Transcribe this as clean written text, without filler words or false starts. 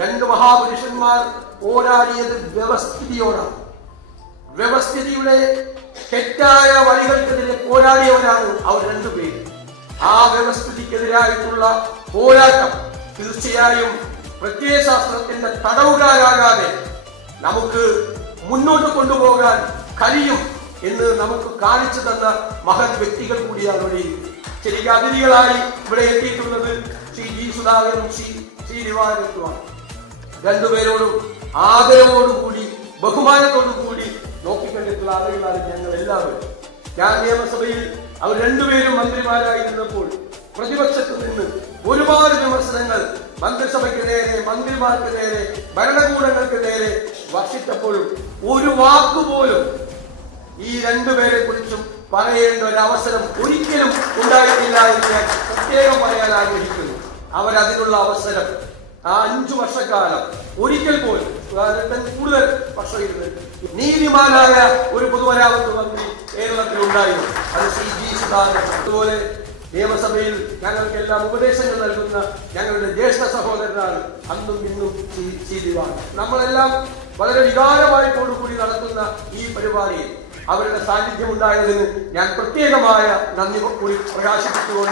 രണ്ട് മഹാപുരുഷന്മാർ പോരാടിയത് വ്യവസ്ഥിതിയോടാണ്. വ്യവസ്ഥിതിയുടെ തെറ്റായ വഴികൾക്കെതിരെ പോരാടിയവരാണ് അവർ രണ്ടുപേരും. ആ വ്യവസ്ഥിതിക്കെതിരായിട്ടുള്ള പോരാട്ടം തീർച്ചയായും പ്രത്യയശാസ്ത്രത്തിന്റെ തടവുകാരാകാതെ നമുക്ക് മുന്നോട്ട് കൊണ്ടുപോകാൻ കഴിയും എന്ന് നമുക്ക് കാണിച്ചു തന്ന മഹത് വ്യക്തികൾ കൂടിയാണ് ഇവിടെ. ചെറിയ അതിഥികളായി ഇവിടെ എത്തിയിട്ടുള്ളത് ശ്രീ ജി സുധാകരനും ശ്രീ ദിവാകരനുമാണ്. രണ്ടുപേരോടും ആദരവോടുകൂടി ബഹുമാനത്തോടുകൂടി നോക്കിക്കണ്ടിട്ടുള്ള ആളുകളാണ് ഞങ്ങൾ എല്ലാവരും. ഞാൻ നിയമസഭയിൽ അവർ രണ്ടുപേരും മന്ത്രിമാരായിരുന്നപ്പോൾ പ്രതിപക്ഷത്തു നിന്ന് ഒരുപാട് വിമർശനങ്ങൾ മന്ത്രിസഭയ്ക്ക് നേരെ, മന്ത്രിമാർക്ക് നേരെ, ഭരണകൂടങ്ങൾക്ക് നേരെ വർഷിച്ചപ്പോഴും ഒരു വാക്കുപോലും ഈ രണ്ടുപേരെ കുറിച്ചും പറയേണ്ട ഒരു അവസരം ഒരിക്കലും ഉണ്ടായിട്ടില്ല എന്ന് ഞാൻ പ്രത്യേകം പറയാൻ ആഗ്രഹിക്കുന്നു. അവരതിനുള്ള അവസരം ആ 5 വർഷക്കാലം ഒരിക്കൽ പോലും കൂടുതൽ വർഷം ഇരുന്ന് നീതിമാനായ ഒരു പൊതുമരാമത്ത് മന്ത്രി കേരളത്തിൽ ഉണ്ടായിരുന്നു. അത് ശ്രീ ജി സുധാകരൻ. അതുപോലെ നിയമസഭയിൽ ഞങ്ങൾക്കെല്ലാം ഉപദേശങ്ങൾ നൽകുന്ന ഞങ്ങളുടെ ജ്യേഷ്ഠ സഹോദരനാണ് അന്നും ഇന്നും ശ്രീ ദിവാകരൻ. നമ്മളെല്ലാം വളരെ വികാരമായിട്ടോടുകൂടി നടത്തുന്ന ഈ പരിപാടിയിൽ അവരുടെ സാന്നിധ്യം ഉണ്ടായതിന് ഞാൻ പ്രത്യേകമായ നന്ദി കൂടി പ്രകാശിപ്പിച്ചുകൊണ്ട്